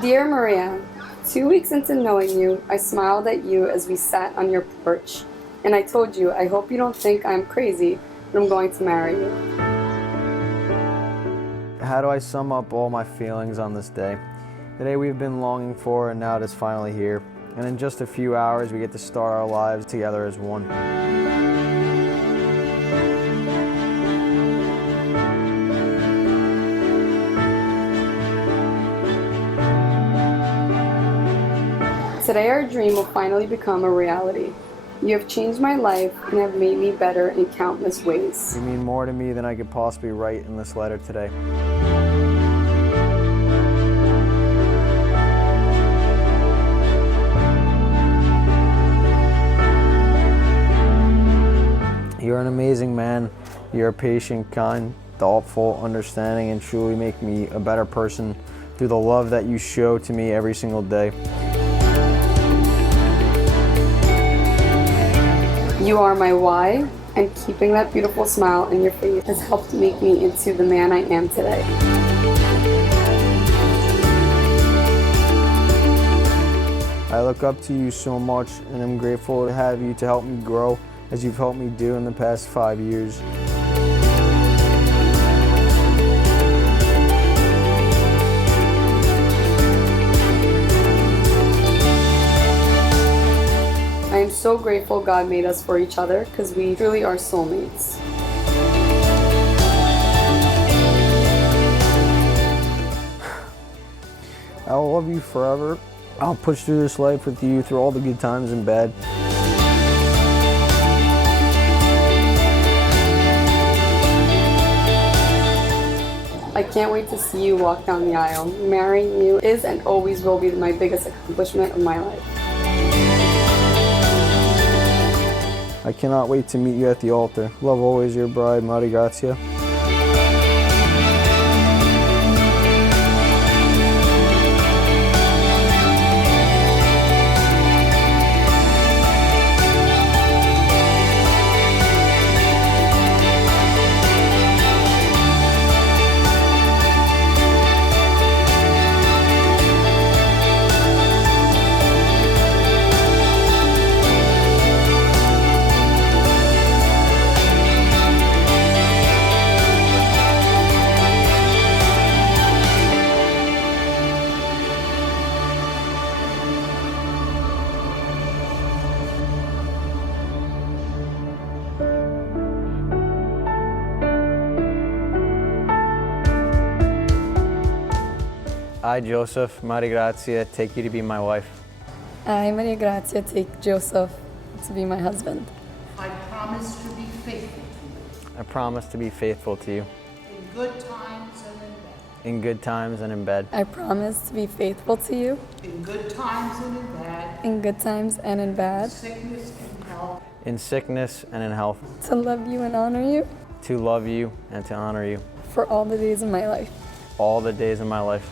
Dear Maria, 2 weeks into knowing you, I smiled at you as we sat on your porch, and I told you, I hope you don't think I'm crazy, but I'm going to marry you. How do I sum up all my feelings on this day? The day we've been longing for, and now it is finally here. And in just a few hours, we get to start our lives together as one. Today our dream will finally become a reality. You have changed my life and have made me better in countless ways. You mean more to me than I could possibly write in this letter today. You're an amazing man. You're patient, kind, thoughtful, understanding, and truly make me a better person through the love that you show to me every single day. You are my why, and keeping that beautiful smile on your face has helped make me into the man I am today. I look up to you so much, and I'm grateful to have you to help me grow as you've helped me do in the past 5 years. I am so grateful God made us for each other because we truly are soulmates. I'll love you forever. I'll push through this life with you through all the good times and bad. I can't wait to see you walk down the aisle. Marrying you is and always will be my biggest accomplishment of my life. I cannot wait to meet you at the altar. Love always, your bride, Mari Grazia. I, Joseph, Mari Grazia, take you to be my wife. I, Maria Grazia, take Joseph to be my husband. I promise to be faithful to you. I promise to be faithful to you. In good times and in bad. In good times and in bad. I promise to be faithful to you. In good times and in bad. In good times and in bad. Sickness and health. In sickness and in health. To love you and honor you. To love you and to honor you. For all the days of my life. All the days of my life.